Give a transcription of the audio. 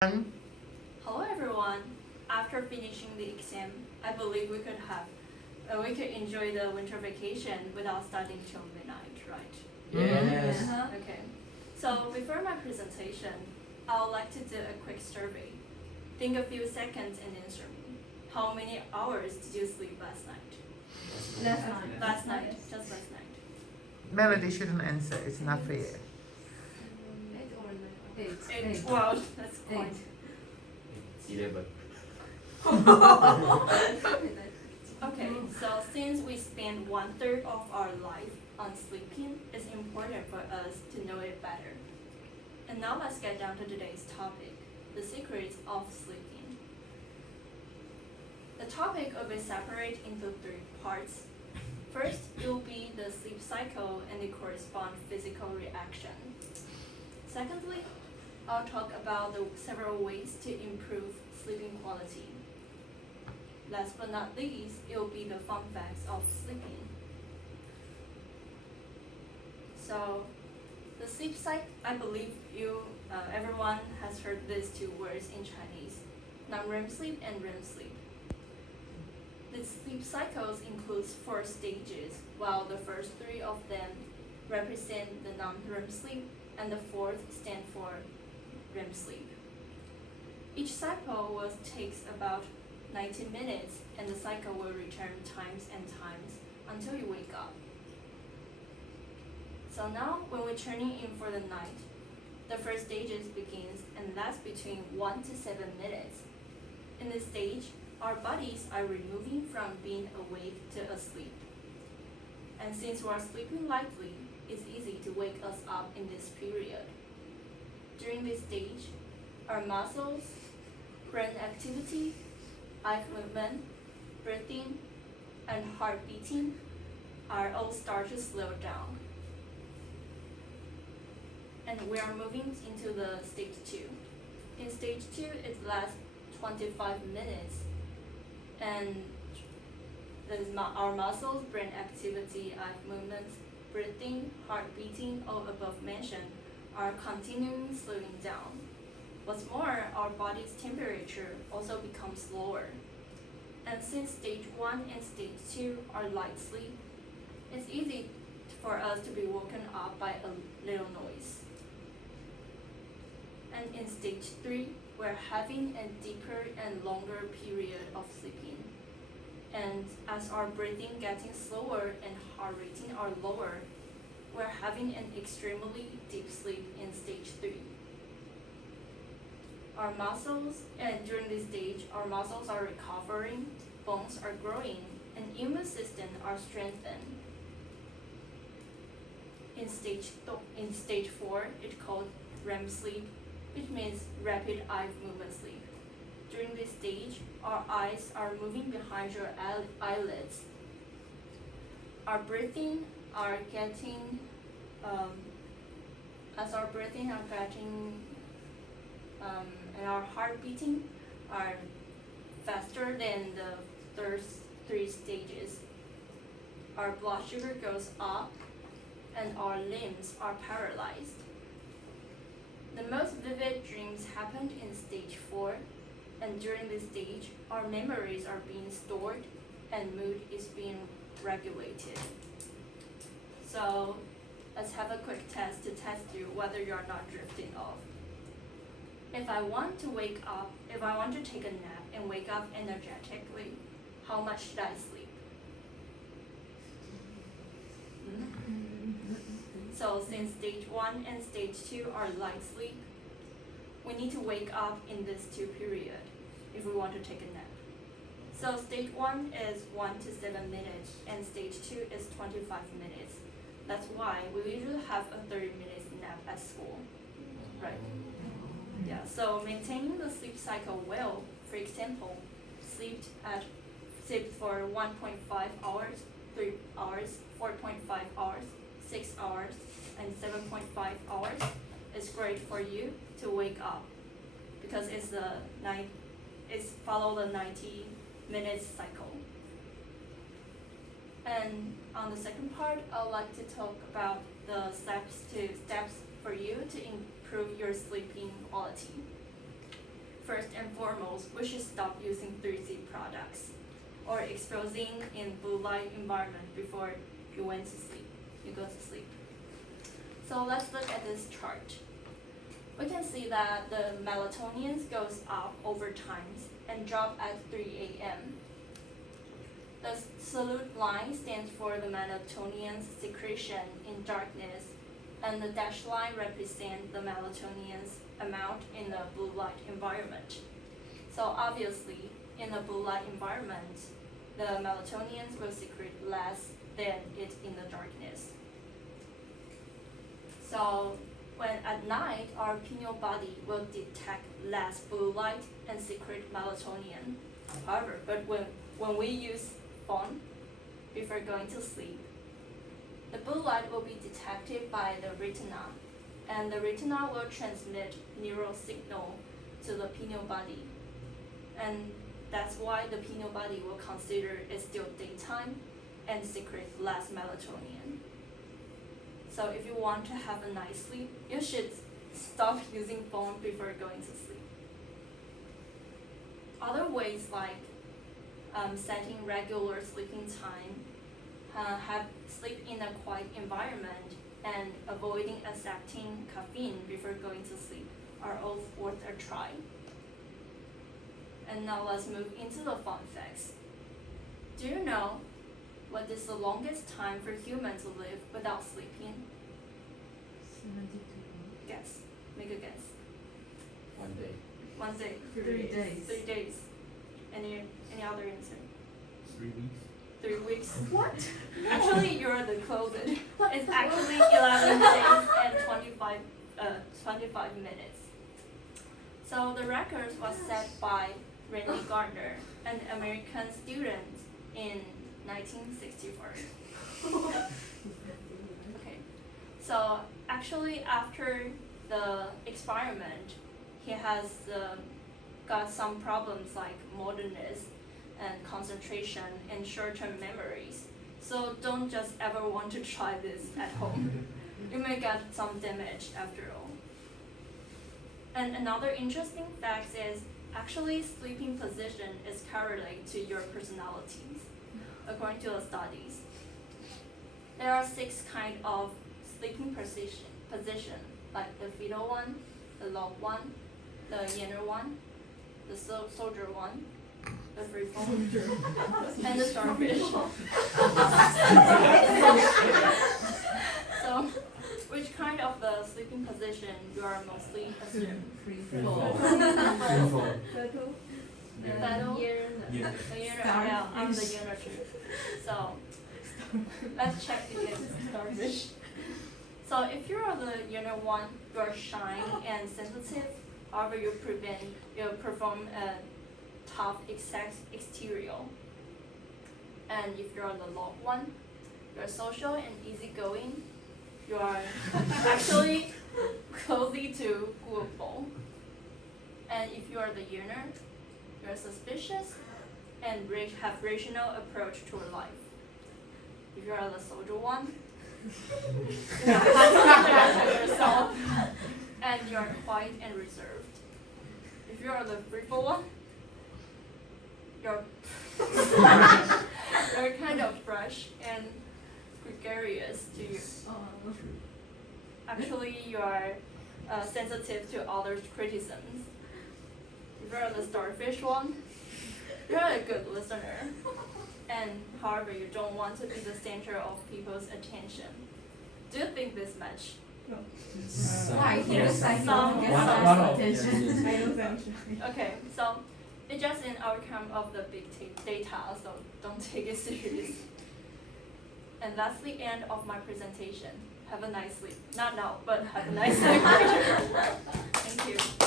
Hello everyone. After finishing the exam, I believe we could enjoy the winter vacation without studying till midnight, right? Yes. Okay. So before my presentation, I would like to do a quick survey. Think a few seconds and answer me. How many hours did you sleep last night? Last night, just last night. Melody shouldn't answer. It's not fair. 8. Wow, that's quite. 11. Okay, so since we spend 1/3 of our life on sleeping, it's important for us to know it better. And now let's get down to today's topic, the secrets of sleeping. The topic will be separated into 3 parts. First, it will be the sleep cycle and the corresponding physical reaction. Secondly, I'll talk about the several ways to improve sleeping quality. Last but not least, it will be the fun facts of sleeping. So, the sleep cycle, I believe everyone has heard these 2 words in Chinese, non-REM sleep and REM sleep. The sleep cycles includes 4 stages, while the first 3 of them represent the non-REM sleep, and the 4th stand for REM sleep. Each cycle takes about 90 minutes, and the cycle will return times and times until you wake up. So now, when we're turning in for the night, the first stages begins and lasts between 1 to 7 minutes. In this stage, our bodies are removing from being awake to asleep. And since we are sleeping lightly, it's easy to wake us up in this period. During this stage, our muscles, brain activity, eye movement, breathing, and heart beating are all start to slow down. And we are moving into the stage 2. In stage 2, it lasts 25 minutes, and our muscles, brain activity, eye movements, breathing, heart beating, all above mentioned, are continuing slowing down. What's more, our body's temperature also becomes lower. And since stage 1 and stage 2 are light sleep, it's easy for us to be woken up by a little noise. And in stage 3, we're having a deeper and longer period of sleeping. And as our breathing getting slower and heart rating are lower, we're having an extremely deep sleep in stage 3. Our muscles, and during this stage, our muscles are recovering, bones are growing, and immune system are strengthened. In stage 4, it's called REM sleep, which means rapid eye movement sleep. During this stage, our eyes are moving behind your eyelids. Our breathing are getting, and our heart beating are faster than the first 3 stages. Our blood sugar goes up, and our limbs are paralyzed. The most vivid dreams happened in stage 4, and during this stage, our memories are being stored and mood is being regulated. So let's have a quick test to test you whether you're not drifting off. If I want to take a nap and wake up energetically, how much should I sleep? So since stage 1 and stage 2 are light sleep, we need to wake up in this 2 period if we want to take a nap. So stage 1 is 1 to 7 minutes and stage 2 is 25 minutes. That's why we usually have a 30 minutes nap at school, right? Yeah, so maintaining the sleep cycle well, for example, sleep for 1.5 hours, 3 hours, 4.5 hours, 6 hours, and 7.5 hours is great for you to wake up because it's follow the 90 minutes cycle. And on the second part, I would like to talk about the steps for you to improve your sleeping quality. first and foremost, we should stop using 3C products or exposing in blue light environment before you went to sleep. You go to sleep. So let's look at this chart. We can see that the melatonin goes up over time and drop at 3 a.m. The solute line stands for the melatonin secretion in darkness, and the dashed line represents the melatonin's amount in the blue light environment. So obviously, in the blue light environment, the melatonin will secrete less than it in the darkness. So when at night, our pineal body will detect less blue light and secrete melatonin. However, but when we use phone before going to sleep, the blue light will be detected by the retina, and the retina will transmit neural signal to the pineal body. And that's why the pineal body will consider it's still daytime and secrete less melatonin. So if you want to have a nice sleep, you should stop using phone before going to sleep. Other ways like setting regular sleeping time, have sleep in a quiet environment, and avoiding accepting caffeine before going to sleep are all worth a try. And now let's move into the fun facts. Do you know what is the longest time for humans to live without sleeping? 72. Guess. Make a guess. 1 day. 1 day. 3 days. 3 days. Any other answer? 3 weeks. 3 weeks. What? Actually, you're the closest. It's actually 11 days and 25 minutes. So the record was set by Randy Gardner, an American student in 1964. Okay. So actually, after the experiment, he has got some problems like moodiness and concentration and short-term memories. So don't just ever want to try this at home. You may get some damage after all. And another interesting fact is actually sleeping position is correlated to your personalities, according to the studies. There are 6 kinds of sleeping position, like the fetal one, the log one, the inner one, the soldier one, the free fall, and the starfish. So, which kind of the sleeping position you are mostly assumed? Free fall. fall. Fetal? Yeah. The inner, yeah, I'm the inner too. So, let's check again, starfish. So if you are the inner one, you are shy and sensitive. However, you perform a tough exterior. And if you are the log one, you are social and easygoing. You are actually cozy to goofball. And if you are the inner, you are suspicious and have rational approach to life. If you are the soldier one, you have confidence in yourself, and you are quiet and reserved. If you are the fruitful one, you're you're kind of fresh and gregarious to you. Actually, you are sensitive to others' criticisms. If you are the starfish one, you're a good listener. And however, you don't want to be the center of people's attention. Do you think this match? Why? Here's I Some- don't get one some of- yes, attention. yes. Okay, so it's just an outcome of the big data, so don't take it serious. And that's the end of my presentation. Have a nice sleep. Not now, but have a nice sleep. Thank you.